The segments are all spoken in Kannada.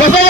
Desde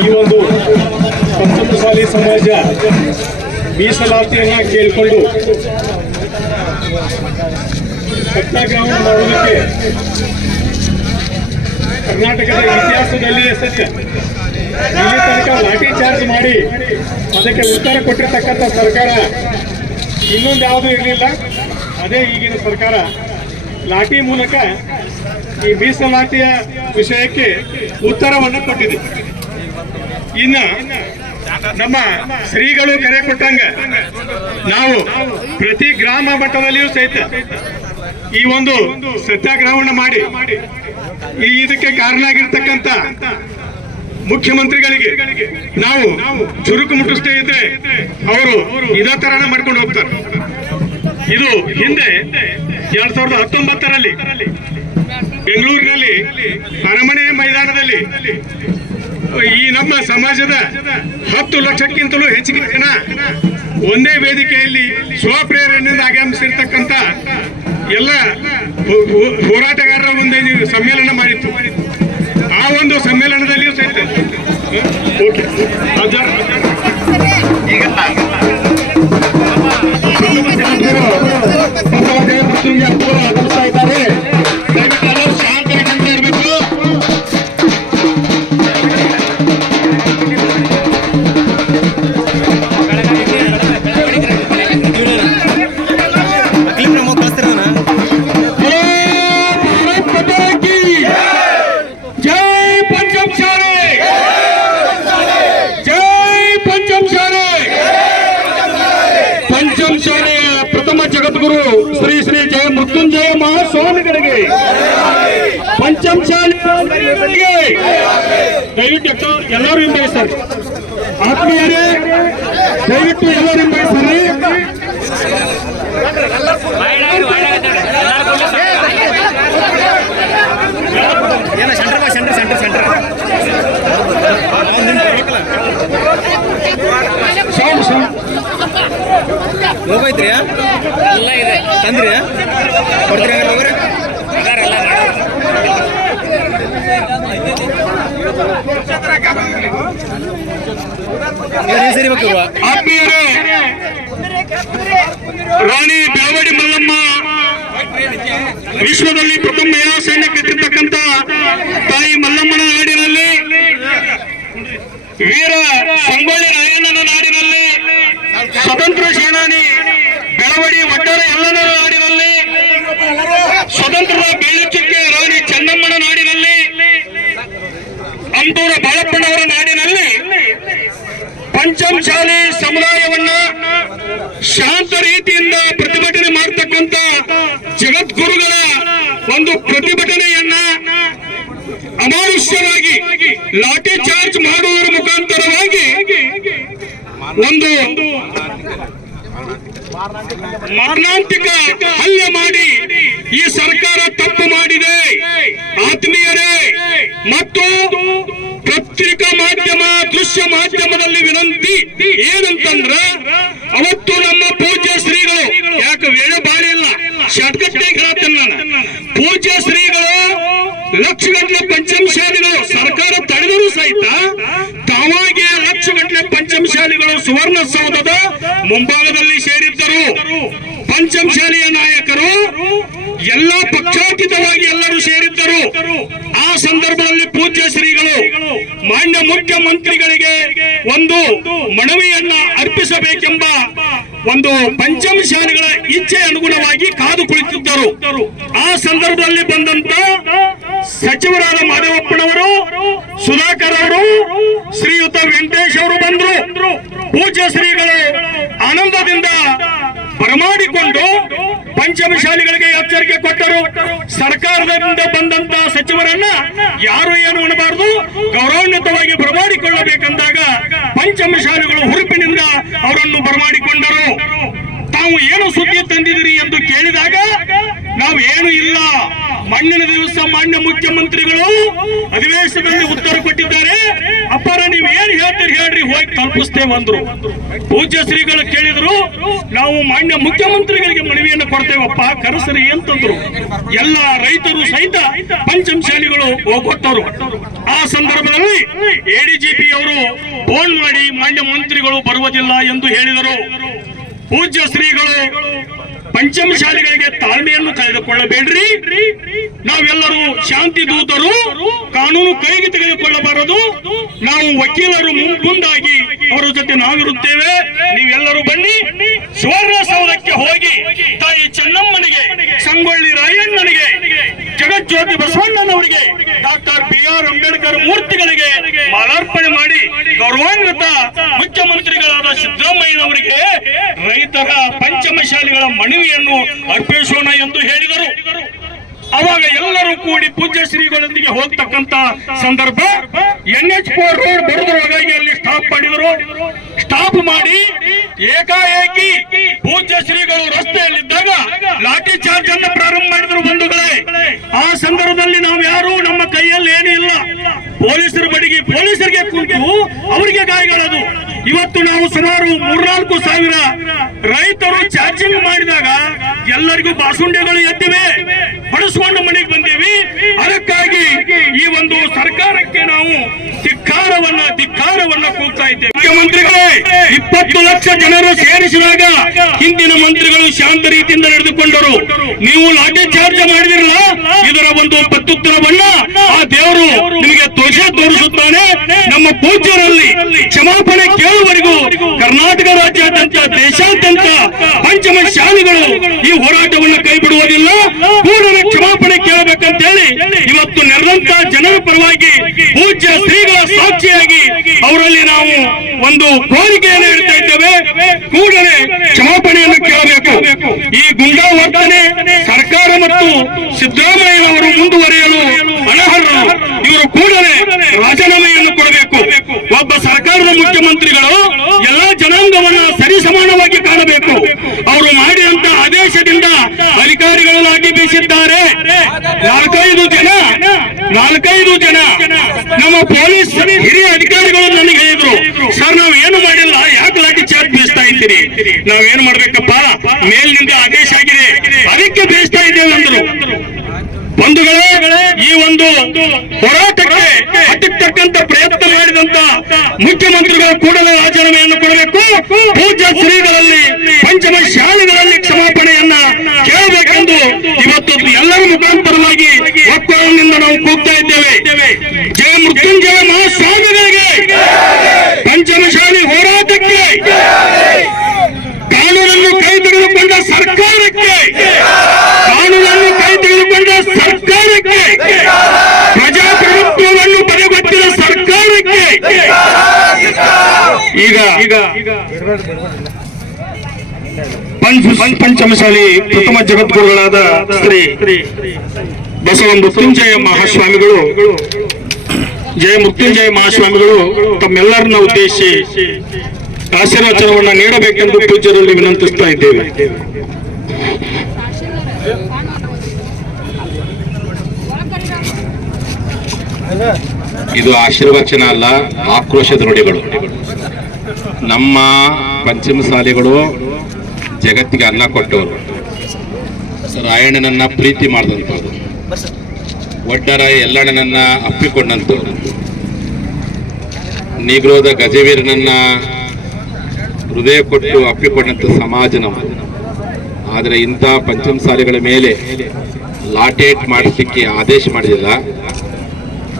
ಈ ಒಂದು ಶಾಲಿ ಸಮಾಜ ಮೀಸಲಾತಿಯನ್ನು ಕೇಳಿಕೊಂಡು ಸತ್ಯಾಗ್ರಹ ಮಾಡುವುದಕ್ಕೆ ಕರ್ನಾಟಕದ ಇತಿಹಾಸದಲ್ಲಿಯೇ ಸತ್ಯ. ಇಲ್ಲಿ ತನಕ ಲಾಠಿ ಚಾರ್ಜ್ ಮಾಡಿ ಅದಕ್ಕೆ ಉತ್ತರ ಕೊಟ್ಟಿರ್ತಕ್ಕಂಥ ಸರ್ಕಾರ ಇನ್ನೊಂದು ಯಾವುದೂ ಇರಲಿಲ್ಲ. ಅದೇ ಈಗಿನ ಸರ್ಕಾರ ಲಾಠಿ ಮೂಲಕ ಈ ಮೀಸಲಾತಿಯ ವಿಷಯಕ್ಕೆ ಉತ್ತರವನ್ನು ಕೊಟ್ಟಿದೆ. ಇನ್ನು ನಮ್ಮ ಶ್ರೀಗಳು ಕರೆ ಕೊಟ್ಟಂಗ ನಾವು ಪ್ರತಿ ಗ್ರಾಮ ಮಟ್ಟದಲ್ಲಿಯೂ ಸಹಿತ ಈ ಒಂದು ಸತ್ಯಾಗ್ರಹವನ್ನು ಮಾಡಿ ಈ ಇದಕ್ಕೆ ಕಾರಣ ಆಗಿರ್ತಕ್ಕಂತ ಮುಖ್ಯಮಂತ್ರಿಗಳಿಗೆ ನಾವು ಚುರುಕು ಮುಟ್ಟಿಸ್ತೇ ಇದ್ರೆ ಅವರು ಇದೇ ತರನ ಮಾಡ್ಕೊಂಡು ಹೋಗ್ತಾರೆ. ಇದು ಹಿಂದೆ ಎರಡ್ ಸಾವಿರದ ಹತ್ತೊಂಬತ್ತರಲ್ಲಿ ಬೆಂಗಳೂರಿನಲ್ಲಿ ಅರಮನೆ ಮೈದಾನದಲ್ಲಿ ಈ ನಮ್ಮ ಸಮಾಜದ ಹತ್ತು ಲಕ್ಷಕ್ಕಿಂತಲೂ ಹೆಚ್ಚಿಗೆ ಜನ ಒಂದೇ ವೇದಿಕೆಯಲ್ಲಿ ಸ್ವಪ್ರೇರಣೆಯಿಂದ ಆಗಮಿಸಿರ್ತಕ್ಕಂಥ ಎಲ್ಲ ಹೋರಾಟಗಾರರ ಮುಂದೆ ಸಮ್ಮೇಳನ ಮಾಡಿತ್ತು. ಆಗಲಿ ಪಂಚಮಶಾಲಿ ದಯವಿಟ್ಟು ಎಲ್ಲರೂ ಹಿಂಬಾಯಿಸ್ತಾರೆ ಆತ್ಮೀಯರೇ, ದಯವಿಟ್ಟು ಎಲ್ಲರೂ ಹಿಂಬಾಯಿಸ್ರಿ ಹೋಗೈತ್ರಿ ಎಲ್ಲ ಇದೆ. ತಂದ್ರಿ ಕೊಡ್ತೀರಿ ಹೋಗ್ರಿ ರಾಣಿ ಬೆಳವಡಿ ಮಲ್ಲಮ್ಮ ವಿಶ್ವದಲ್ಲಿ ಪ್ರಥಮ ಸೈನ್ಯ ಕಟ್ಟಿರ್ತಕ್ಕಂತ ತಾಯಿ ಮಲ್ಲಮ್ಮನ ನಾಡಿನಲ್ಲಿ, ವೀರ ಸಂಗೊಳ್ಳಿ ರಾಯಣ್ಣನ ನಾಡಿನಲ್ಲಿ, ಸ್ವತಂತ್ರ ಸೇನಾನಿ, ಬೆಳವಡಿ ಒಟ್ಟಾರೆ ಎಲ್ಲನ ಸ್ವತಂತ್ರದ ಬೆಳ್ಳಿಚುಕ್ಕೆ ರಾಣಿ ಚೆನ್ನಮ್ಮನ ನಾಡಿನಲ್ಲಿ ಅಂತೂರ ಬಾಳಪ್ಪನವರ ನಾಡಿನಲ್ಲಿ ಪಂಚಮಶಾಲಿ ಸಮುದಾಯವನ್ನ ಶಾಂತ ರೀತಿಯಿಂದ ಪ್ರತಿಭಟನೆ ಮಾಡತಕ್ಕಂತ ಜಗದ್ಗುರುಗಳ ಒಂದು ಪ್ರತಿಭಟನೆಯನ್ನ ಅಮಾನುಷ್ಯವಾಗಿ ಲಾಠಿ ಚಾರ್ಜ್ ಮಾಡುವುದರ ಮುಖಾಂತರವಾಗಿ ಒಂದು ಮಾರಣಾಂತಿಕ ಹಲ್ಲೆ ಮಾಡಿ ಈ ಸರ್ಕಾರ ತಪ್ಪು ಮಾಡಿದೆ. ಆತ್ಮೀಯರೇ, ಮತ್ತು ಪತ್ರಿಕಾ ಮಾಧ್ಯಮ, ದೃಶ್ಯ ಮಾಧ್ಯಮದಲ್ಲಿ ವಿನಂತಿ ಏನಂತಂದ್ರ, ಅವತ್ತು ನಮ್ಮ ಪೂಜ್ಯ ಶ್ರೀಗಳು, ಯಾಕೆ ವೇಳೆ ಬಾಳಿ ಇಲ್ಲ ಶಾರ್ಟ್ಕಟ್ ಹೇಳ್ತೇನೆ ನಾನು. ಪೂಜ್ಯ ಶ್ರೀಗಳು, ಲಕ್ಷಗಟ್ಟಲೆ ಪಂಚಮಶಾಲಿಗಳು ಸರ್ಕಾರ ತಡೆದರೂ ಸಹಿತ ತಾವಾಗಿ ಪಂಚಮಶಾಲಿಗಳು ಸುವರ್ಣಸೌಧದ ಮುಂಭಾಗದಲ್ಲಿ ಸೇರಿದ್ದರು. ಪಂಚಮಶಾಲಿಯ ನಾಯಕರು, ಎಲ್ಲ ಪಕ್ಷಾತೀತವಾಗಿ ಎಲ್ಲರೂ ಸೇರಿದ್ದರು. ಆ ಸಂದರ್ಭದಲ್ಲಿ ಪೂಜ್ಯ ಶ್ರೀಗಳು, ಮಾನ್ಯ ಮುಖ್ಯಮಂತ್ರಿಗಳಿಗೆ ಒಂದು ಮನವಿಯನ್ನ ಅರ್ಪಿಸಬೇಕೆಂಬ ಒಂದು ಪಂಚಮಶಾಲಿಗಳ ಇಚ್ಛೆ ಅನುಗುಣವಾಗಿ ಕಾದು ಕುಳಿತಿದ್ದರು. ಆ ಸಂದರ್ಭದಲ್ಲಿ ಬಂದಂತ ಸಚಿವರಾದ ಮಾದೇವಪ್ಪನವರು, ಸುಧಾಕರ್ ಅವರು, ಶ್ರೀಯುತ ವೆಂಕಟೇಶ್ ಅವರು ಬಂದರು. ಪೂಜ್ಯ ಶ್ರೀಗಳು, ಆನಂದದಿಂದ ಬರಮಾಡಿಕೊಂಡು ಪಂಚಮಶಾಲಿಗಳಿಗೆ ಎಚ್ಚರಿಕೆ ಕೊಟ್ಟರು. ಸರ್ಕಾರದಿಂದ ಬಂದಂತ ಸಚಿವರನ್ನ ಯಾರು ಏನು ಅನ್ನಬಾರದು, ಗೌರವಾನ್ವಿತವಾಗಿ ಬರಮಾಡಿಕೊಳ್ಳಬೇಕಂದಾಗ ಪಂಚಮಶಾಲಿಗಳು ಹುರುಪಿನಿಂದ ಅವರನ್ನು ಬರಮಾಡಿಕೊಂಡರು. ತಾವು ಏನು ಸುದ್ದಿ ತಂದಿದಿರಿ ಎಂದು ಕೇಳಿದಾಗ, ನಾವು ಏನು ಇಲ್ಲ. ಮಣ್ಣಿನ ದಿವಸ ಮಾನ್ಯ ಮುಖ್ಯಮಂತ್ರಿಗಳು ಅಧಿವೇಶನದಲ್ಲಿ ಉತ್ತರ ಕೊಟ್ಟಿದ್ದಾರೆ. ಅಪ್ಪರ ನೀವು ಏನ್ ಹೇಳ್ತೀರಿ ಹೇಳ್ರಿ, ಹೋಗಿ ತಲುಪಿಸ್ತೇವೆ ಅಂದ್ರು. ಪೂಜ್ಯ ಶ್ರೀಗಳು ಕೇಳಿದ್ರು, ನಾವು ಮಾನ್ಯ ಮುಖ್ಯಮಂತ್ರಿಗಳಿಗೆ ಮನವಿಯನ್ನು ಕೊಡ್ತೇವಪ್ಪ, ಕರೆಸರಿ ಅಂತಂದ್ರು. ಎಲ್ಲ ರೈತರು ಸಹಿತ ಪಂಚಮಶಾಲಿಗಳು ಹೋಗೊಟ್ಟರು ಆ ಸಂದರ್ಭದಲ್ಲಿ ಎಡಿಜಿಪಿ ಅವರು ಫೋನ್ ಮಾಡಿ ಮಾನ್ಯ ಮಂತ್ರಿಗಳು ಬರುವುದಿಲ್ಲ ಎಂದು ಹೇಳಿದರು. ಪೂಜ್ಯ ಶ್ರೀಗಳು ಪಂಚಮಶಾಲಿಗಳಿಗೆ ತಾಳ್ಮೆಯನ್ನು ಕಳೆದುಕೊಳ್ಳಬೇಡ್ರಿ ನಾವೆಲ್ಲರೂ ಶಾಂತಿ ದೂತರು, ಕಾನೂನು ಕೈಗೆ ತೆಗೆದುಕೊಳ್ಳಬಾರದು. ನಾವು ವಕೀಲರು ಮುಂದಾಗಿ ಅವರ ಜೊತೆ ನಾವಿರುತ್ತೇವೆ. ನೀವೆಲ್ಲರೂ ಬನ್ನಿ. ಸುವರ್ಣಸೌಧಕ್ಕೆ ಹೋಗಿ ತಾಯಿ ಚೆನ್ನಮ್ಮನಿಗೆ, ಸಂಗೊಳ್ಳಿ ರಾಯಣ್ಣನಿಗೆ ಜಗಜ್ಯೋತಿ ಬಸವಣ್ಣನವರಿಗೆ ಡಾಕ್ಟರ್ ಬಿ ಆರ್ ಅಂಬೇಡ್ಕರ್ ಮೂರ್ತಿಗಳಿಗೆ ಮಾಲಾರ್ಪಣೆ ಮಾಡಿ ಗೌರವಾನ್ವಿತ ಮುಖ್ಯಮಂತ್ರಿಗಳಾದ ಸಿದ್ದರಾಮಯ್ಯನವರಿಗೆ ರೈತರ ಪಂಚಮಶಾಲಿಗಳ ಮನವಿಯನ್ನು ಅರ್ಪಿಸೋಣ ಎಂದು ಹೇಳಿದರು. ಅವಾಗ ಎಲ್ಲರೂ ಕೂಡಿ ಪೂಜ್ಯ ಶ್ರೀಗಳೊಂದಿಗೆ ಹೋಗ್ತಕ್ಕಂತ ಸಂದರ್ಭ ಎನ್ ಎಚ್ ಫೋರ್ ರೋಡ್ ಅಲ್ಲಿ ಸ್ಟಾಪ್ ಮಾಡಿದರು. ಸ್ಟಾಪ್ ಮಾಡಿ ಏಕಾಏಕಿ ಪೂಜ್ಯ ಶ್ರೀಗಳು ರಸ್ತೆಯಲ್ಲಿದ್ದಾಗ ಲಾಠಿ ಚಾರ್ಜ್ ಅನ್ನು ಪ್ರಾರಂಭ ಮಾಡಿದ್ರು ಬಂಧುಗಳೇ. ಆ ಸಂದರ್ಭದಲ್ಲಿ ನಾವು ಯಾರು ನಮ್ಮ ಕೈಯಲ್ಲಿ ಏನೂ ಇಲ್ಲ. ಪೊಲೀಸರ ಬಡಿಗೆ ಪೊಲೀಸರಿಗೆ ಕುಂತು ಅವರಿಗೆ ಗಾಯಗಳದು. ಇವತ್ತು ನಾವು ಸುಮಾರು ಮೂರ್ನಾಲ್ಕು ಸಾವಿರ ರೈತರು ಚಾರ್ಜಿಂಗ್ ಮಾಡಿದಾಗ ಎಲ್ಲರಿಗೂ ಬಾಸುಂಡೆಗಳು ಎದ್ದಿವೆ. ಬಡಿಸ್ಕೊಂಡು ಮನೆಗೆ ಬಂದೀವಿ. ಅದಕ್ಕಾಗಿ ಈ ಒಂದು ಸರ್ಕಾರಕ್ಕೆ ನಾವು ಧಿಕ್ಕಾರವನ್ನ ಧಿಕ್ಕಾರವನ್ನ ಕೂಗ್ತಾ ಇದ್ದೇವೆ. ಮುಖ್ಯಮಂತ್ರಿಗಳೇ, ಇಪ್ಪತ್ತು ಲಕ್ಷ ಜನರು ಸೇರಿಸಿದಾಗ ಹಿಂದಿನ ಮಂತ್ರಿಗಳು ಶಾಂತ ರೀತಿಯಿಂದ ನಡೆದುಕೊಂಡರು. ನೀವು ಲಾಠಿ ಚಾರ್ಜ್ ಮಾಡಿದಿರಲ್ಲ? ಇದರ ಒಂದು ಪ್ರತ್ಯುತ್ತರವನ್ನ ಆ ದೇವರು ನಿಮಗೆ ತ್ವಜ ತೋರಿಸುತ್ತಾನೆ. ನಮ್ಮ ಪೂಜ್ಯರಲ್ಲಿ ಕ್ಷಮಾಪಣೆ ಕೇಳುವವರೆಗೂ ಕರ್ನಾಟಕ ರಾಜ್ಯಾದ್ಯಂತ, ದೇಶಾದ್ಯಂತ ಪಂಚಮ ಶಾಲೆಗಳು ಈ ಹೋರಾಟವನ್ನು ಕೈ ಬಿಡುವುದಿಲ್ಲ ಪೂರ್ಣ ಕ್ಷಮಾಪಣೆ ಕೇಳಬೇಕಂತೇಳಿ ಇವತ್ತು ನೆರೆದಂತ ಜನರ ಪರವಾಗಿ ಪೂಜ್ಯ ಶ್ರೀಗಳ ಸಾಕ್ಷಿಯಾಗಿ ಅವರಲ್ಲಿ ನಾವು ಒಂದು ಕೋರಿಕೆಯನ್ನು ಇಡ್ತಾ ಇದ್ದೇವೆ. ಕೂಡಲೇ ಕ್ಷಮಾಪಣೆಯನ್ನು ಕೇಳಬೇಕು. ಈ ಗುಂಡಾ ವರ್ತನೆ ಸರ್ಕಾರ ಮತ್ತು ಸಿದ್ದರಾಮಯ್ಯನವರು ಮುಂದುವರಿಯಲು ಅನರ್ಹರು. ಇವರು ಕೂಡಲೇ ರಾಜೀನಾಮೆಯನ್ನು ಕೊಡಬೇಕು. ಒಬ್ಬ ಸರ್ಕಾರದ ಮುಖ್ಯಮಂತ್ರಿಗಳು ಎಲ್ಲಾ ಜನಾಂಗವನ್ನ ಸರಿಸಮಾನವಾಗಿ ಕಾಣಬೇಕು. ಅವರು ಮಾಡಿದಂತ ಆದೇಶದಿಂದ ಅಧಿಕಾರಿಗಳು ಲಾಠಿ ಬೀಸಿದ್ದಾರೆ. ನಾಲ್ಕೈದು ಜನ ನಾಲ್ಕೈದು ಜನ ನಮ್ಮ ಪೊಲೀಸ್ ಹಿರಿಯ ಅಧಿಕಾರಿಗಳು ನನಗೆ ಹೇಳಿದ್ರು ಸರ್ ನಾವು ಏನು ಮಾಡಿಲ್ಲ ಯಾಕೆ ಲಾಠಿ ಚಾರ್ಜ್ ಬೀಸ್ತಾ ಇದ್ದೀರಿ ನಾವೇನ್ ಮಾಡ್ಬೇಕಪ್ಪ? ಮೇಲಿನಿಂದ ಆದೇಶ ಆಗಿದೆ. ಅದಕ್ಕೆ ಬೇಯಿಸ್ತಾ ಇದ್ದೇವೆ ಅಂದರು. ಬಂಧುಗಳೇ, ಈ ಒಂದು ಹೋರಾಟಕ್ಕೆ ಹತ್ತಿರ್ತಕ್ಕಂಥ ಪ್ರಯತ್ನ ಮಾಡಿದಂತ ಮುಖ್ಯಮಂತ್ರಿಗಳ ಕೂಡಲೇ ರಾಜೀನಾಮೆಯನ್ನು ಕೊಡಬೇಕು. ಪೂಜ್ಯ ಶ್ರೀಗಳಲ್ಲಿ ಪಂಚಮ ಶಾಲೆಗಳಲ್ಲಿ ಕ್ಷಮಾಪಣೆಯನ್ನ ಕೇಳಬೇಕೆಂದು ಇವತ್ತು ಎಲ್ಲರ ಮುಖಾಂತರವಾಗಿ ಒಕ್ಕಲಿನಿಂದ ನಾವು ಕೂಗ್ತಾ ಇದ್ದೇವೆ ಜಯ ಮೃತ್ಯುಂಜಯ ಮಹಾಸ್ವಾಮಿಗಳಿಗೆ ಪಂಚಮಶಾಲಿ ಹೋರಾಟಕ್ಕೆ ಕಾನೂನನ್ನು ಕೈ ತೆಗೆದುಕೊಂಡ ಸರ್ಕಾರಕ್ಕೆ ಕಾನೂನನ್ನು ಕೈ ತೆಗೆದುಕೊಂಡ ಸರ್ಕಾರಕ್ಕೆ ಪ್ರಜಾಪ್ರಭುತ್ವವನ್ನು ಬದಿಗೊತ್ತಿದ ಸರ್ಕಾರಕ್ಕೆ ಈಗ ಈಗ ಪಂಚ ಪಂಚಮಶಾಲಿ ಪ್ರಥಮ ಜಗದ್ಗುರುಗಳಾದ ಶ್ರೀ ಬಸವ ಮೃತ್ಯುಂಜಯ ಮಹಾಸ್ವಾಮಿಗಳು ಜಯ ಮೃತ್ಯುಂಜಯ ಮಹಾಸ್ವಾಮಿಗಳು ತಮ್ಮೆಲ್ಲರನ್ನ ಉದ್ದೇಶಿಸಿ ಆಶೀರ್ವಚನವನ್ನ ನೀಡಬೇಕೆಂದು ಪೂಜ್ಯರಲ್ಲಿ ವಿನಂತಿಸ್ತಾ ಇದ್ದೇವೆ. ಇದು ಆಶೀರ್ವಚನ ಅಲ್ಲ ಆಕ್ರೋಶದ ನುಡಿಗಳು. ನಮ್ಮ ಪಂಚಮಸಾಲಿಗಳು ಜಗತ್ತಿಗೆ ಅನ್ನ ಕೊಟ್ಟವರು. ರಾಯಣ್ಣನನ್ನ ಪ್ರೀತಿ ಮಾಡಿದಂಥವ್ರು. ಒಡ್ಡರ ಎಲ್ಲಣ್ಣನನ್ನ ಅಪ್ಪಿಕೊಂಡಂಥವ್ರು. ನೀಗ್ರೋದ ಗಜವೀರನನ್ನ ಹೃದಯ ಕೊಟ್ಟು ಅಪ್ಪಿಕೊಂಡಂಥ ಸಮಾಜ ನಮ್ಮ ಆದರೆ ಇಂಥ ಪಂಚಮಸಾಲಿಗಳ ಮೇಲೆ ಲಾಟೇಟ್ ಮಾಡಿಸಲಿಕ್ಕೆ ಆದೇಶ ಮಾಡಿದಿಲ್ಲ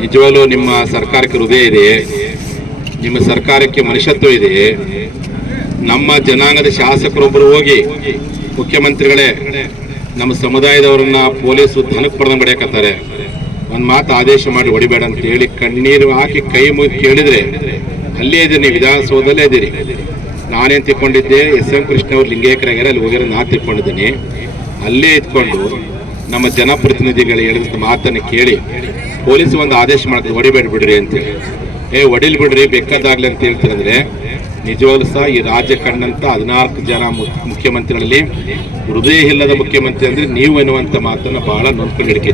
ನಿಜವಾಗಲೂ ನಿಮ್ಮ ಸರ್ಕಾರಕ್ಕೆ ಹೃದಯ ಇದೆ ನಿಮ್ಮ ಸರ್ಕಾರಕ್ಕೆ ಮನುಷ್ಯತ್ವ ಇದೆ ನಮ್ಮ ಜನಾಂಗದ ಶಾಸಕರೊಬ್ಬರು ಹೋಗಿ ಮುಖ್ಯಮಂತ್ರಿಗಳೇ, ನಮ್ಮ ಸಮುದಾಯದವರನ್ನ ಪೊಲೀಸರು ಧನಕ್ಕೆ ಪಡೆದಂಗೆ ಹೊಡೆಯಕತ್ತಾರೆ. ಒಂದು ಮಾತು ಆದೇಶ ಮಾಡಿ ಹೊಡಿಬೇಡ ಅಂತ ಹೇಳಿ ಕಣ್ಣೀರು ಹಾಕಿ ಕೈ ಮುಗಿ ಕೇಳಿದ್ರೆ, ಅಲ್ಲೇ ಇದ್ದೀನಿ ವಿಧಾನಸೌಧದಲ್ಲೇ ಇದ್ದೀರಿ. ನಾನೇನು ತಿಕ್ಕೊಂಡಿದ್ದೆ ಎಸ್ ಎಂ ಕೃಷ್ಣ ಅವ್ರು ಲಿಂಗೇಕರಾಗ್ಯಾರ ಅಲ್ಲಿ ಹೋಗಿರೋ ನಾ ತಿಳ್ಕೊಂಡಿದ್ದೀನಿ. ಅಲ್ಲೇ ಇದ್ಕೊಂಡು ನಮ್ಮ ಜನಪ್ರತಿನಿಧಿಗಳು ಹೇಳಿದಂಥ ಮಾತನ್ನು ಕೇಳಿ ಪೊಲೀಸ್ ಒಂದು ಆದೇಶ ಮಾಡ್ತಾರೆ, ಹೊಡಿಬೇಡ ಬಿಡ್ರಿ ಅಂತೇಳಿ ಏ ಒಡಿಲ್ ಬಿಡ್ರಿ ಬೇಕಾದಾಗ್ಲಿ ಅಂತ ಹೇಳ್ತಿರಂದ್ರೆ, ನಿಜವಾಗ್ಲೂ ಸಹ ಈ ರಾಜ್ಯ ಕಂಡಂತ ಹದಿನಾಲ್ಕು ಜನ ಮುಖ್ಯಮಂತ್ರಿಗಳಲ್ಲಿ ಹೃದಯ ಇಲ್ಲದ ಮುಖ್ಯಮಂತ್ರಿ ಅಂದ್ರೆ ನೀವು ಎನ್ನುವಂತ ಮಾತನ್ನ ಬಹಳ ನೊಂದ್ಕೊಂಡು ಹಿಡಿಕೆ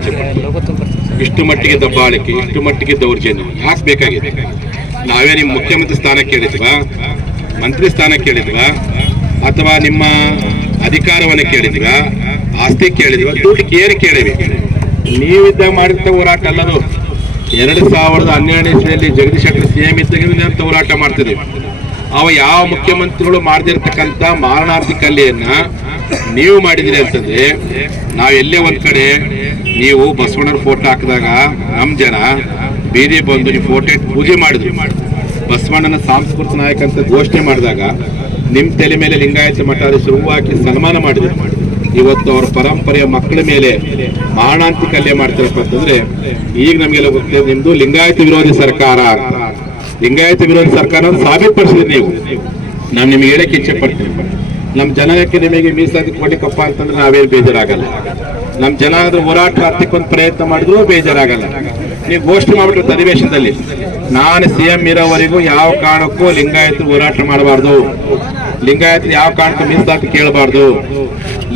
ಇಷ್ಟು ಮಟ್ಟಿಗೆ ದಬ್ಬಾಳಿಕೆ, ಇಷ್ಟು ಮಟ್ಟಿಗೆ ದೌರ್ಜನ್ಯ, ಯಾಕೆ ಬೇಕಾಗಿದೆ? ನಾವೇ ನಿಮ್ಮ ಮುಖ್ಯಮಂತ್ರಿ ಸ್ಥಾನ ಕೇಳಿದ್ವಾ? ಮಂತ್ರಿ ಸ್ಥಾನ ಕೇಳಿದ್ವಾ? ಅಥವಾ ನಿಮ್ಮ ಅಧಿಕಾರವನ್ನು ಕೇಳಿದ್ವಾ? ಆಸ್ತಿ ಕೇಳಿದ್ವಾ? ದುಡ್ಡು ಕೇಳಿ ಕೇಳಿವಿ. ನೀವಿದ್ದಾಗ ಮಾಡಿದಂಥ ಹೋರಾಟ ಅಲ್ಲದು. ಎರಡು ಸಾವಿರದ ಹನ್ನೆರಡನೇ ಇಸ್ವಿಯಲ್ಲಿ ಜಗದೀಶ್ ಶೆಟ್ಟರ್ ಸಿ ಎಂ ಇದ್ದಾಗ ಹೋರಾಟ ಮಾಡ್ತಿದ್ವಿ ಅವ ಯಾವ ಮುಖ್ಯಮಂತ್ರಿಗಳು ಮಾಡದಿರ್ತಕ್ಕಂಥ ಮಾರಣಾರ್ಥಿ ಕಲ್ಲೆಯನ್ನ ನೀವು ಮಾಡಿದಿರಿ ಅಂತಂದ್ರೆ, ನಾವು ಎಲ್ಲೇ ಒಂದ್ ಕಡೆ ನೀವು ಬಸವಣ್ಣನ ಫೋಟೋ ಹಾಕಿದಾಗ ನಮ್ ಜನ ಬೀದಿ ಬಂದು ನೀವು ಫೋಟೋ ಇಟ್ಟು ಪೂಜೆ ಮಾಡಿದ್ರು. ಬಸವಣ್ಣನ ಸಾಂಸ್ಕೃತಿಕ ನಾಯಕ ಅಂತ ಘೋಷಣೆ ಮಾಡಿದಾಗ ನಿಮ್ಮ ತಲೆ ಮೇಲೆ ಲಿಂಗಾಯತ ಮಠಾಧೀಶರು ಶುರುವಾಗಿ ಸನ್ಮಾನ ಮಾಡಿದ್ರು. ಇವತ್ತು ಅವರ ಪರಂಪರೆಯ ಮಕ್ಕಳ ಮೇಲೆ ಮಾರಣಾಂತಿಕ ಹಲ್ಲೆ ಮಾಡ್ತಿರಪ್ಪ ಅಂತಂದ್ರೆ ಈಗ ನಮಗೆಲ್ಲ ಗೊತ್ತಿದೆ, ನಿಮ್ದು ಲಿಂಗಾಯತ ವಿರೋಧಿ ಸರ್ಕಾರ. ಲಿಂಗಾಯತ ವಿರೋಧಿ ಸರ್ಕಾರ ಸಾಬೀತುಪಡಿಸಿದ್ರಿ ನೀವು. ನಾನು ನಿಮ್ಗೆ ಹೇಳಕ್ಕೆ ಇಚ್ಛೆ ಪಡ್ತೀನಿ. ನಮ್ಮ ಜನಕ್ಕೆ ನಿಮಗೆ ಮೀಸಲಾತಿ ಕೊಡ್ಲಿಕ್ಕಪ್ಪ ಅಂತಂದ್ರೆ ನಾವೇನು ಬೇಜಾರಾಗಲ್ಲ. ನಮ್ಮ ಜನಾಂಗದ ಹೋರಾಟ ಹತ್ತಿಕ್ಕೊಂದು ಪ್ರಯತ್ನ ಮಾಡಿದ್ರು ಬೇಜಾರಾಗಲ್ಲ. ನೀವು ಘೋಷಣೆ ಮಾಡಿಬಿಟ್ಟು ಅಧಿವೇಶನದಲ್ಲಿ. ನಾನು ಸಿ ಎಂ ಇರೋವರೆಗೂ ಯಾವ ಕಾರಣಕ್ಕೂ ಲಿಂಗಾಯತ ಹೋರಾಟ ಮಾಡಬಾರ್ದು. ಲಿಂಗಾಯತ ಯಾವ ಕಾರಣಕ್ಕೂ ಮೀಸಲಾತಿ ಕೇಳಬಾರ್ದು.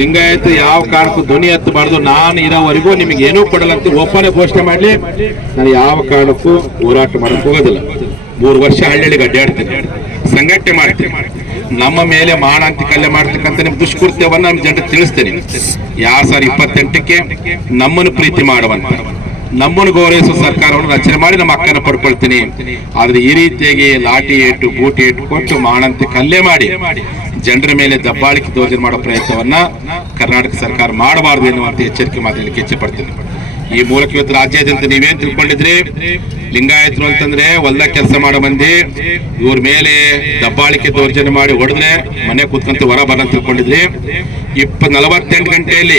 ಲಿಂಗಾಯತ ಯಾವ ಕಾರಣಕ್ಕೂ ಧ್ವನಿ ಹತ್ತಬಾರ್ದು ನಾನು ಇರೋವರೆಗೂ ನಿಮಗೆ ಏನೂ ಕೊಡಲ್ಲ ಅಂತ ಒಪ್ಪನೆ ಘೋಷಣೆ ಮಾಡಲಿ. ನಾನು ಯಾವ ಕಾರಣಕ್ಕೂ ಹೋರಾಟ ಮಾಡಕ್ಕೆ ಹೋಗೋದಿಲ್ಲ. ಮೂರು ವರ್ಷ ಹಳ್ಳಿಗೆ ಅಡ್ಡಾಡ್ತೀನಿ. ಸಂಘಟನೆ ಮಾಡ್ತೀನಿ. ನಮ್ಮ ಮೇಲೆ ಮಾನಾಂತಿಕ ಹಲ್ಲೆ ಮಾಡ್ತಕ್ಕಂಥ ನಿಮ್ಮ ದುಷ್ಕೃತ್ಯವನ್ನು ನಮ್ಮ ಜನರಿಗೆ ತಿಳಿಸ್ತೇನೆ. ಯಾರು ಸರ್ ಇಪ್ಪತ್ತೆಂಟಕ್ಕೆ ನಮ್ಮನ್ನು ಪ್ರೀತಿ ಮಾಡುವಂತ. ನಮ್ಮನ್ನು ಗೌರವಿಸುವ ಸರ್ಕಾರವನ್ನು ರಚನೆ ಮಾಡಿ ನಮ್ಮ ಅಕ್ಕನ ಪಡ್ಕೊಳ್ತೀನಿ. ಆದ್ರೆ ಈ ರೀತಿಯಾಗಿ ಲಾಠಿ ಏಟು, ಬೂಟಿ ಏಟು ಕೊಟ್ಟು ಮಾಣಂತೆ ಕಲ್ಲೆ ಮಾಡಿ ಜನರ ಮೇಲೆ ದಬ್ಬಾಳಿಕೆ ದೋಜನೆ ಮಾಡೋ ಪ್ರಯತ್ನವನ್ನ ಕರ್ನಾಟಕ ಸರ್ಕಾರ ಮಾಡಬಾರದು ಎನ್ನುವಂತ ಎಚ್ಚರಿಕೆ ಮಾತಾಡಲಿಕ್ಕೆ ಇಚ್ಛೆ ಪಡ್ತೀನಿ ಈ ಮೂಲಕ ಇವತ್ತು ರಾಜ್ಯಾದ್ಯಂತ ನೀವೇನ್ ತಿಳ್ಕೊಂಡಿದ್ರಿ? ಲಿಂಗಾಯತರು ಅಂತಂದ್ರೆ ಹೊಲ್ದಾಗ ಕೆಲಸ ಮಾಡೋ ಮಂದಿ, ಇವ್ರ ಮೇಲೆ ದಬ್ಬಾಳಿಕೆ ದೌರ್ಜನ್ಯ ಮಾಡಿ ಹೊಡೆದ್ರೆ ಮನೆ ಕೂತ್ಕೊಂತ ಹೊರ ಬರ ತಿಳ್ಕೊಂಡಿದ್ರಿ. ಇಪ್ಪ ನಲವತ್ತೆಂಟು ಗಂಟೆಯಲ್ಲಿ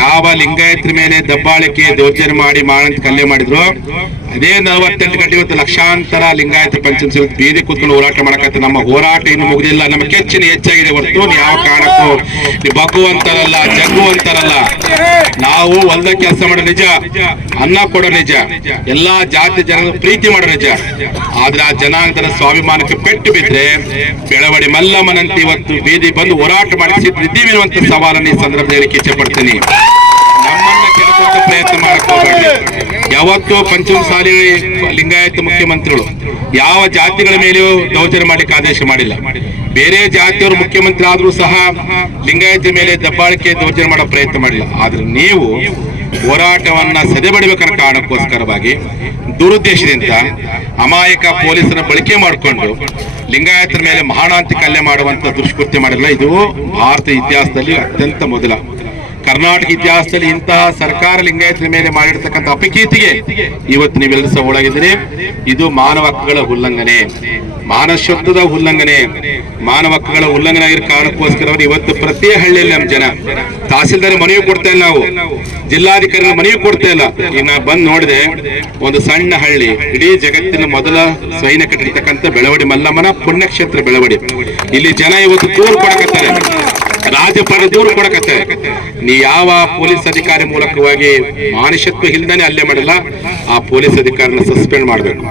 ಯಾವ ಲಿಂಗಾಯತರ ಮೇಲೆ ದಬ್ಬಾಳಿಕೆ ದೌರ್ಜನ್ಯ ಮಾಡಿ ಮಾಡಂತ ಕಲ್ಲೆ ಮಾಡಿದ್ರು, ಅದೇ ನಲವತ್ತೆಂಟು ಗಂಟೆ ಇವತ್ತು ಲಕ್ಷಾಂತರ ಲಿಂಗಾಯತ ಪಂಚಮ ಬೀದಿ ಕೂತ್ಕೊಂಡು ಹೋರಾಟ ಮಾಡಕತ್ತೆ. ನಮ್ಮ ಹೋರಾಟ ಇನ್ನು ಮುಗಿದಿಲ್ಲ, ನಮ್ಮ ಕೆಚ್ಚಿನ ಹೆಚ್ಚಾಗಿದೆ ಹೊರತು ಯಾವ ಕಾರಣಕ್ಕೂ. ಬಗ್ಗು ಅಂತಾರಲ್ಲ ಜಗ್ಗು ಅಂತಾರಲ್ಲ ನಾವು ಹೊಲ್ದ ಕೆಲಸ ಮಾಡೋ ನಿಜ, ಅನ್ನ ಕೊಡೋ ನಿಜ. ಎಲ್ಲಾ ಜಾತಿ ಜನ ಪ್ರೀತಿ ಮಾಡೋ ನಿಜ. ಆದ್ರೆ ಆ ಜನಾಂಗದ ಸ್ವಾಭಿಮಾನಕ್ಕೆ ಪೆಟ್ಟು ಬಿದ್ರೆ ಬೆಳವಡಿ ಮಲ್ಲಮ್ಮನಂತೆ ಇವತ್ತು ಬೀದಿ ಬಂದು ಹೋರಾಟ ಮಾಡಿಸಿದ್ದೀವಿ ಅನ್ನುವಂತ ಸವಾಲನ್ನು ಈ ಸಂದರ್ಭದಲ್ಲಿ ಇಚ್ಛೆ ಪಡ್ತೀನಿ ನಮ್ಮನ್ನ ಪಂಚಮ ಯಾವತ್ತೂ ಪಂಚಮಸಾಲಿ ಲಿಂಗಾಯತ ಮುಖ್ಯಮಂತ್ರಿಗಳು ಯಾವ ಜಾತಿಗಳ ಮೇಲೆಯೂ ದೌರ್ಜನ್ಯ ಮಾಡಲಿಕ್ಕೆ ಆದೇಶ ಮಾಡಿಲ್ಲ. ಬೇರೆ ಜಾತಿಯವರು ಮುಖ್ಯಮಂತ್ರಿ ಆದರೂ ಸಹ ಲಿಂಗಾಯತ ಮೇಲೆ ದಬ್ಬಾಳಿಕೆ, ದೌರ್ಜನ್ಯ ಮಾಡೋ ಪ್ರಯತ್ನ ಮಾಡಿಲ್ಲ. ಆದ್ರೆ ನೀವು ಹೋರಾಟವನ್ನ ಸದೆಬಡಿಬೇಕನ್ನೋ ಕಾರಣಕ್ಕೋಸ್ಕರವಾಗಿ ದುರುದ್ದೇಶದಿಂದ ಅಮಾಯಕ ಪೊಲೀಸರ ಬಳಕೆ ಮಾಡಿಕೊಂಡು ಲಿಂಗಾಯತರ ಮೇಲೆ ಮಹಾಣಾಂತಿಕ ಹಲ್ಲೆ ಮಾಡುವಂತ ದುಷ್ಕೃತ್ಯ ಮಾಡಿಲ್ಲ ಇದು ಭಾರತ ಇತಿಹಾಸದಲ್ಲಿ ಅತ್ಯಂತ ಮೊದಲ. ಕರ್ನಾಟಕ ಇತಿಹಾಸದಲ್ಲಿ ಇಂತಹ ಸರ್ಕಾರ ಲಿಂಗಾಯತರ ಮೇಲೆ ಮಾಡಿರ್ತಕ್ಕಂಥ ಅಪಕೀರ್ತಿಗೆ ಇವತ್ತು ನೀವೆಲ್ಲರೂ ಸಹ ಒಳಗಿದ್ದೀರಿ. ಇದು ಮಾನವ ಹಕ್ಕುಗಳ ಉಲ್ಲಂಘನೆ. ಮಾನಶಬ್ದದ ಉಲ್ಲಂಘನೆ. ಮಾನವ ಹಕ್ಕುಗಳ ಉಲ್ಲಂಘನೆ ಆಗಿರೋ ಕಾರಣಕ್ಕೋಸ್ಕರ ಇವತ್ತು ಪ್ರತಿ ಹಳ್ಳಿಯಲ್ಲಿ ನಮ್ಮ ಜನ ತಹಸೀಲ್ದಾರ್ ಮನವಿ ಕೊಡ್ತಾ ಇಲ್ಲ ನಾವು. ಜಿಲ್ಲಾಧಿಕಾರಿ ಮನವಿ ಕೊಡ್ತಾ ಇಲ್ಲ. ಈಗ ನಾ ಬಂದು ನೋಡಿದೆ, ಒಂದು ಸಣ್ಣ ಹಳ್ಳಿ, ಇಡೀ ಜಗತ್ತಿನ ಮೊದಲ ಸೈನ್ಯ ಕಟ್ಟಿರ್ತಕ್ಕಂಥ ಬೆಳವಡಿ ಮಲ್ಲಮ್ಮನ ಪುಣ್ಯಕ್ಷೇತ್ರ ಬೆಳವಡಿ. ಇಲ್ಲಿ ಜನ ಇವತ್ತು ದೂರು ಕೊಡಕತ್ತಾರೆ ರಾಜ್ಯಪಾಲ ದೂರು ಕೊಡಕತ್ತೆ? ನೀ ಯಾವ ಪೊಲೀಸ್ ಅಧಿಕಾರಿ ಮೂಲಕವಾಗಿ ಮಾನುಷತ್ವ ಇಲ್ದಾನೆ ಅಲ್ಲೇ ಮಾಡಲ್ಲ, ಆ ಪೊಲೀಸ್ ಅಧಿಕಾರಿನ ಸಸ್ಪೆಂಡ್ ಮಾಡಬೇಕು.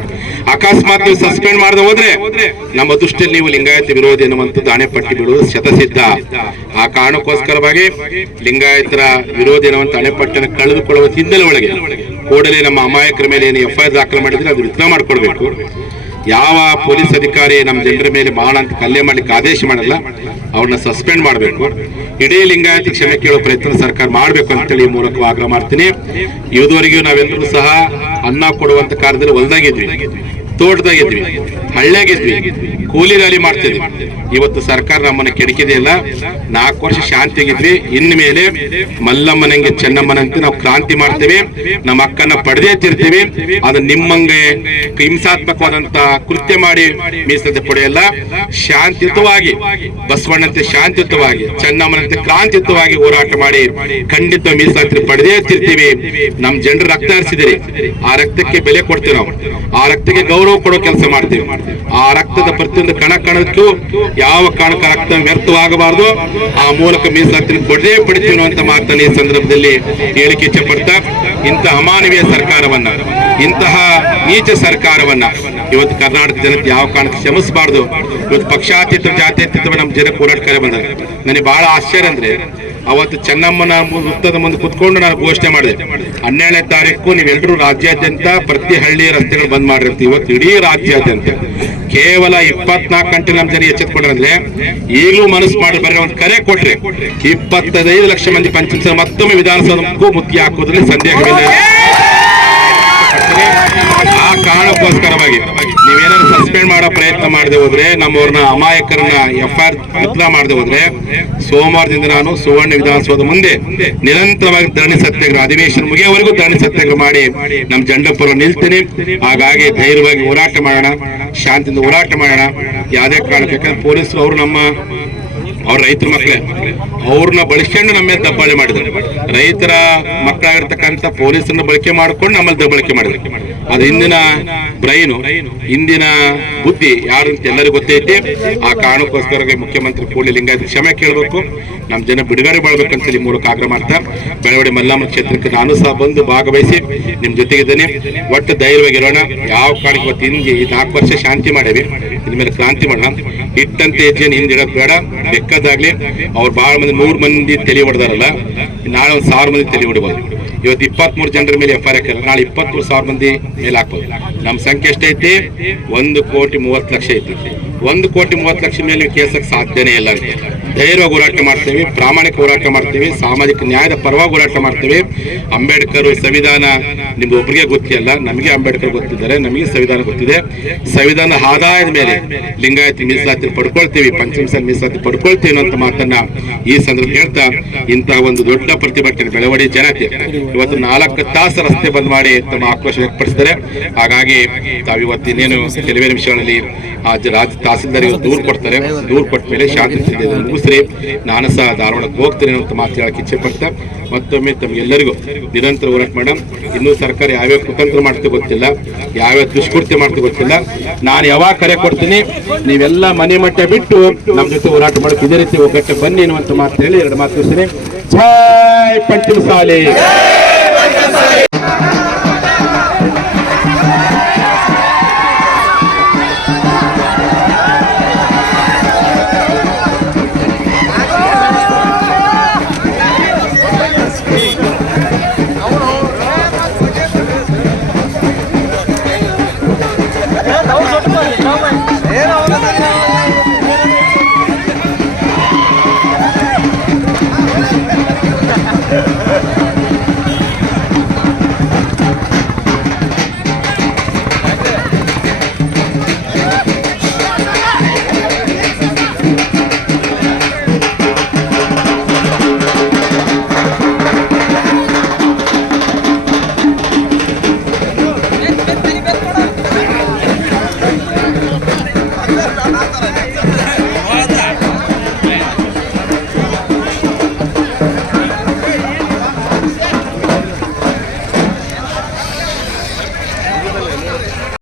ಅಕಸ್ಮಾತ್ ನೀವು ಸಸ್ಪೆಂಡ್ ಮಾಡದೆ ಹೋದ್ರೆ ನಮ್ಮ ದೃಷ್ಟಿಯಲ್ಲಿ ನೀವು ಲಿಂಗಾಯತ ವಿರೋಧಿ ಎನ್ನುವಂಥದ್ದು ಹಣೆ ಪಟ್ಟಿ ಬಿಡುವುದು ಶತಸಿದ್ಧ. ಆ ಕಾರಣಕ್ಕೋಸ್ಕರವಾಗಿ ಲಿಂಗಾಯತರ ವಿರೋಧಿ ಎನ್ನುವಂತ ಅಣೆಪಟ್ಟನ್ನು ಕಳೆದುಕೊಳ್ಳುವ ಹಿನ್ನೆಲೆ ಒಳಗೆ ಕೂಡಲೇ ನಮ್ಮ ಅಮಾಯಕರ ಮೇಲೆ ಏನು ಎಫ್ಐಆರ್ ದಾಖಲು ಮಾಡಿದ್ರೆ ಅದು ವಿತ್ಡ್ರಾ ಮಾಡ್ಕೊಡ್ಬೇಕು ಯಾವ ಪೊಲೀಸ್ ಅಧಿಕಾರಿ ನಮ್ಮ ಜನರ ಮೇಲೆ ಬಹಳ ಅಂತ ಕಲ್ಲೆ ಮಾಡ್ಲಿಕ್ಕೆ ಆದೇಶ ಮಾಡಲ್ಲ, ಅವ್ರನ್ನ ಸಸ್ಪೆಂಡ್ ಮಾಡಬೇಕು. ಇಡೀ ಲಿಂಗಾಯತ ಕ್ಷಮೆ ಕೇಳೋ ಪ್ರಯತ್ನ ಸರ್ಕಾರ ಮಾಡಬೇಕು ಅಂತೇಳಿ ಈ ಮೂಲಕ ಆಗ್ರಹ ಮಾಡ್ತೀನಿ. ಇದುವರೆಗೂ ನಾವೆಲ್ಲರೂ ಸಹ ಅನ್ನ ಕೊಡುವಂತ ಕಾರ್ಯದಲ್ಲಿ ಹೊಲ್ದಾಗಿದ್ವಿ ಹಳ್ಳಿಯಾಗ ಇದ್ವಿ. ಕೂಲಿ ರ್ಯಾಲಿ ಮಾಡ್ತಿದ್ವಿ ಇವತ್ತು ಸರ್ಕಾರ ನಮ್ಮನ್ನ ಕೆಡಕಿದೆಯಲ್ಲ ನಾಲ್ಕು ವರ್ಷ ಶಾಂತಿಯಾಗಿದ್ವಿ ಇನ್ನು ಮೇಲೆ ಮಲ್ಲಮ್ಮನಂಗೆ ಚೆನ್ನಮ್ಮನಂತೆ ನಾವು ಕ್ರಾಂತಿ ಮಾಡ್ತೇವೆ. ನಮ್ಮ ಅಕ್ಕನ ಪಡೆದೇ ತಿರ್ತೀವಿ. ಅದು ನಿಮ್ಮಂಗೆ ಹಿಂಸಾತ್ಮಕವಾದಂತ ಕೃತ್ಯ ಮಾಡಿ ಮೀಸಲತೆ ಪಡೆಯಲ್ಲ. ಶಾಂತಿಯುತವಾಗಿ ಬಸವಣ್ಣಂತೆ ಶಾಂತಿಯುತವಾಗಿ, ಚೆನ್ನಮ್ಮನಂತೆ ಕ್ರಾಂತಿಯುತವಾಗಿ ಹೋರಾಟ ಮಾಡಿ ಖಂಡಿತ ಮೀಸಲಾತಿ ಪಡೆದೇ ತಿರ್ತೀವಿ. ನಮ್ ಜನರು ರಕ್ತ ಹರಿಸಿದಿರಿ. ಆ ರಕ್ತಕ್ಕೆ ಬೆಲೆ ಕೊಡ್ತೀವಿ ನಾವು. ಆ ರಕ್ತಕ್ಕೆ ಗೌರವ ಕೊಡೋ ಕೆಲಸ ಮಾಡ್ತೀವಿ. ಆ ರಕ್ತದ ಪ್ರತಿಯೊಂದು ಕಣ ಕಣಕ್ಕೂ ಯಾವ ಕಾರಣಕ್ಕ ರಕ್ತ ವ್ಯರ್ಥವಾಗಬಾರದು. ಆ ಮೂಲಕ ಮೀಸಲಾತಿನ ಕೊಡದೇ ಪಡಿತೀವಿ ಅಂತ ಮಾತನ್ನ ಈ ಸಂದರ್ಭದಲ್ಲಿ ಹೇಳಿಕೆ ಇಚ್ಛೆ ಪಡ್ತಾ ಅಮಾನವೀಯ ಸರ್ಕಾರವನ್ನ, ಇಂತಹ ನೀಚ ಸರ್ಕಾರವನ್ನ ಇವತ್ತು ಕರ್ನಾಟಕ ಜನತೆ ಯಾವ ಕಾರಣಕ್ಕೆ ಕ್ಷಮಿಸಬಾರ್ದು. ಇವತ್ತು ಪಕ್ಷಾತೀತ ಜಾತ್ಯತೀತ ನಮ್ಮ ಜನಕ್ಕೆ ಹೋರಾಟಕಾರ ಬಂದಾಗ ನನಗೆ ಬಹಳ ಆಶ್ಚರ್ಯ ಅಂದ್ರೆ ಅವತ್ತು ಚೆನ್ನಮ್ಮನ ವೃತ್ತದ ಮುಂದೆ ಕುತ್ಕೊಂಡು ನಾನು ಘೋಷಣೆ ಮಾಡಿದೆ. ಹನ್ನೆರಡನೇ ತಾರೀಕು ನೀವೆಲ್ಲರೂ ರಾಜ್ಯಾದ್ಯಂತ ಪ್ರತಿ ಹಳ್ಳಿ ರಸ್ತೆಗಳು ಬಂದ್ ಮಾಡಿರ್ತೀವಿ. ಇವತ್ತು ಇಡೀ ರಾಜ್ಯಾದ್ಯಂತ. ಕೇವಲ ಇಪ್ಪತ್ನಾಲ್ಕು ಗಂಟೆ ನಮ್ಮ ಜನ ಎಚ್ಚೆತ್ಕೊಂಡ್ರಂದ್ರೆ ಈಗಲೂ ಮನಸ್ಸು ಮಾಡಿ ಬರೀ ಒಂದು ಕರೆ ಕೊಟ್ರೆ ಇಪ್ಪತ್ತೈದು ಲಕ್ಷ ಮಂದಿ ಪಂಚಾಯತ್ ಮತ್ತೊಮ್ಮೆ ವಿಧಾನಸೌಧಕ್ಕೂ ಮುತ್ತಿ ಹಾಕೋದ್ರಲ್ಲಿ ಸಂದೇಹವಿಲ್ಲ. ಆ ಕಾರಣಕ್ಕೋಸ್ಕರವಾಗಿ ನೀವೇನಾದ್ರು ಸಸ್ಪೆಂಡ್ ಮಾಡೋ ಪ್ರಯತ್ನ ಮಾಡದೆ ಹೋದ್ರೆ ನಮ್ಮವ್ರನ್ನ ಅಮಾಯಕರನ್ನ ಎಫ್ ಐ ಆರ್ ಮಾಡದೆ ಹೋದ್ರೆ ಸೋಮವಾರದಿಂದ ನಾನು ಸುವರ್ಣ ವಿಧಾನಸೌಧ ಮುಂದೆ ನಿರಂತರವಾಗಿ ಧರಣಿ ಸತ್ಯಾಗ್ರಹ, ಅಧಿವೇಶನ ಮುಗಿಯವರೆಗೂ ಧರಣಿ ಸತ್ಯಾಗ್ರಹ ಮಾಡಿ ನಮ್ಮ ಜಂಡ ಪರ ನಿಲ್ತೀನಿ. ಹಾಗಾಗಿ ಧೈರ್ಯವಾಗಿ ಹೋರಾಟ ಮಾಡೋಣ, ಶಾಂತಿಯಿಂದ ಹೋರಾಟ ಮಾಡೋಣ. ಯಾವುದೇ ಕಾರಣಕ್ಕೆ ಯಾಕಂದ್ರೆ ಪೊಲೀಸರು ಅವರು ನಮ್ಮ, ಅವ್ರ ರೈತರ ಮಕ್ಕಳೇ ಅವ್ರನ್ನ ಬಳಸ್ಕೊಂಡು ನಮ್ಮ ಮೇಲೆ ದಬ್ಬಾಳೆ ಮಾಡಿದ್ರು. ರೈತರ ಮಕ್ಕಳಾಗಿರ್ತಕ್ಕಂಥ ಪೊಲೀಸರನ್ನ ಬಳಕೆ ಮಾಡ್ಕೊಂಡು ನಮ್ಮಲ್ಲಿ ದಬ್ಬಳಿಕೆ ಮಾಡಿದ್ರು. ಅದು ಹಿಂದಿನ ಬ್ರೈನು, ಹಿಂದಿನ ಬುದ್ಧಿ ಯಾರು ಅಂತ ಎಲ್ಲರಿಗೂ ಗೊತ್ತೈತಿ. ಆ ಕಾರಣಕ್ಕೋಸ್ಕರ ಮುಖ್ಯಮಂತ್ರಿ ಕೂಡಲೇ ಲಿಂಗಾಯತ ಕ್ಷಮೆ ಕೇಳಬೇಕು. ನಮ್ಮ ಜನ ಬಿಡುಗಡೆ ಮಾಡ್ಬೇಕಂತ ಹೇಳಿ ಮೂಲಕ ಆಗ್ರಹ ಮಾಡ್ತಾ, ಬೆಳವಡಿ ಮಲ್ಲಮ್ಮ ಕ್ಷೇತ್ರಕ್ಕೆ ನಾನು ಸಹ ಬಂದು ಭಾಗವಹಿಸಿ ನಿಮ್ಮ ಜೊತೆಗಿದ್ದೇನೆ. ಒಟ್ಟು ಧೈರ್ಯವಾಗಿರೋಣ ಯಾವ ಕಾರಣಕ್ಕೆ ಇವತ್ತು ಹಿಂದೆ ಈ ನಾಲ್ಕು ವರ್ಷ ಶಾಂತಿ ಮಾಡೇವಿ, ಇನ್ಮೇಲೆ ಕ್ರಾಂತಿ ಮಾಡೋಣ. ಇಟ್ಟಂತೆ ಹೆಜ್ಜೆನ ಹಿಂದಿಡೋದು ಬೇಡ. ಬೆಕ್ಕದಾಗ್ಲಿ ಅವ್ರು ಭಾಳ ಮಂದಿ, ನೂರು ಮಂದಿ ತಲೆ ಹೊಡೆದಾರಲ್ಲ, ನಾಳೆ ಒಂದು ಸಾವಿರ ಮಂದಿ ತಲೆ ಹೊಡಿಬೋದು. ಇವತ್ತು ಇಪ್ಪತ್ಮೂರು ಜನರ ಮೇಲೆ ಎಫ್ ಐ ಆರ್ ನಾಳೆ ಇಪ್ಪತ್ಮೂರು ಸಾವಿರ ಮಂದಿ ಮೇಲೆ ಹಾಕ್ಬೋದು. ನಮ್ಮ ಸಂಖ್ಯೆ ಎಷ್ಟೈತಿ ಒಂದು ಕೋಟಿ ಮೂವತ್ತು ಲಕ್ಷ ಐತಿ. ಒಂದು ಕೋಟಿ ಮೂವತ್ತು ಲಕ್ಷ ಮೇಲೆ ಕೇಸಕ್ಕೆ ಸಾಧ್ಯನೇ ಇಲ್ಲ ಅಂತ ಧೈರ್ಯವಾಗಿ ಹೋರಾಟ ಮಾಡ್ತೇವೆ, ಪ್ರಾಮಾಣಿಕ ಹೋರಾಟ ಮಾಡ್ತೇವೆ, ಸಾಮಾಜಿಕ ನ್ಯಾಯದ ಪರವಾಗಿ ಹೋರಾಟ ಮಾಡ್ತೇವೆ. ಅಂಬೇಡ್ಕರ್ ಸಂವಿಧಾನ ನಿಮ್ಗೆ ಒಬ್ಬರಿಗೆ ಗೊತ್ತಿಲ್ಲ, ನಮಗೆ ಅಂಬೇಡ್ಕರ್ ಗೊತ್ತಿದ್ದಾರೆ, ನಮಗೆ ಸಂವಿಧಾನ ಗೊತ್ತಿದೆ. ಸಂವಿಧಾನ ಆದಾಯದ ಮೇಲೆ ಲಿಂಗಾಯತಿ ಮೀಸಲಾತಿ ಪಡ್ಕೊಳ್ತೀವಿ ಪಂಚಮಿ ಮೀಸಲಾತಿ ಪಡ್ಕೊಳ್ತೀವಿ ಅಂತ ಮಾತನ್ನ ಈ ಸಂದರ್ಭ ಹೇಳ್ತಾ ಇಂತಹ ಒಂದು ದೊಡ್ಡ ಪ್ರತಿಭಟನೆ ಬೆಳವಣಿಗೆ ಜನತೆ ಇವತ್ತು ನಾಲ್ಕು ತಾಸು ರಸ್ತೆ ಬಂದ್ ಮಾಡಿ ತಮ್ಮ ಆಕ್ರೋಶ ವ್ಯಕ್ತಪಡಿಸಿದ್ದಾರೆ. ಹಾಗಾಗಿ ತಾವು ಇನ್ನೇನು ಕೆಲವೇ ನಿಮಿಷಗಳಲ್ಲಿ ಆ ರಾಜ್ಯ ತಹಸೀಲ್ದಾರಿಗೆ ದೂರು ಕೊಡ್ತಾರೆ. ದೂರು ಕೊಟ್ಟ ಮೇಲೆ ಶಾಂತಿ ಮುಗಿಸ್ರಿ ನಾನು ಸಹ ಧಾರವಾಡಕ್ಕೆ ಹೋಗ್ತೇನೆ ಅಂತ ಮಾತು ಹೇಳಕ್ಕೆ ಇಚ್ಛೆ ಪಡ್ತಾ ಮತ್ತೊಮ್ಮೆ ತಮಗೆಲ್ಲರಿಗೂ ನಿರಂತರ ಹೋರಾಟ ಮೇಡಮ್ ಇನ್ನೂ ಸರ್ಕಾರ ಯಾವ್ಯಾವ ಕುತಂತ್ರ ಮಾಡ್ತೀವಿ ಗೊತ್ತಿಲ್ಲ, ಯಾವ್ಯಾವ ದುಷ್ಕೃತ್ಯ ಮಾಡ್ತೀವಿ ಗೊತ್ತಿಲ್ಲ. ನಾನು ಯಾವಾಗ ಕರೆ ಕೊಡ್ತೀನಿ, ನೀವೆಲ್ಲ ಮನೆ ಮಟ್ಟ ಬಿಟ್ಟು ನಮ್ಮ ಜೊತೆ ಹೋರಾಟ ಮಾಡಕ್ಕೆ ಇದೇ ರೀತಿ ಒಗ್ಗಟ್ಟೆ ಬನ್ನಿ ಅನ್ನುವಂತ ಮಾತು ಹೇಳಿ ಎರಡು ಮಾತು ಜೈ ಪಂಚಮಸಾಲಿ.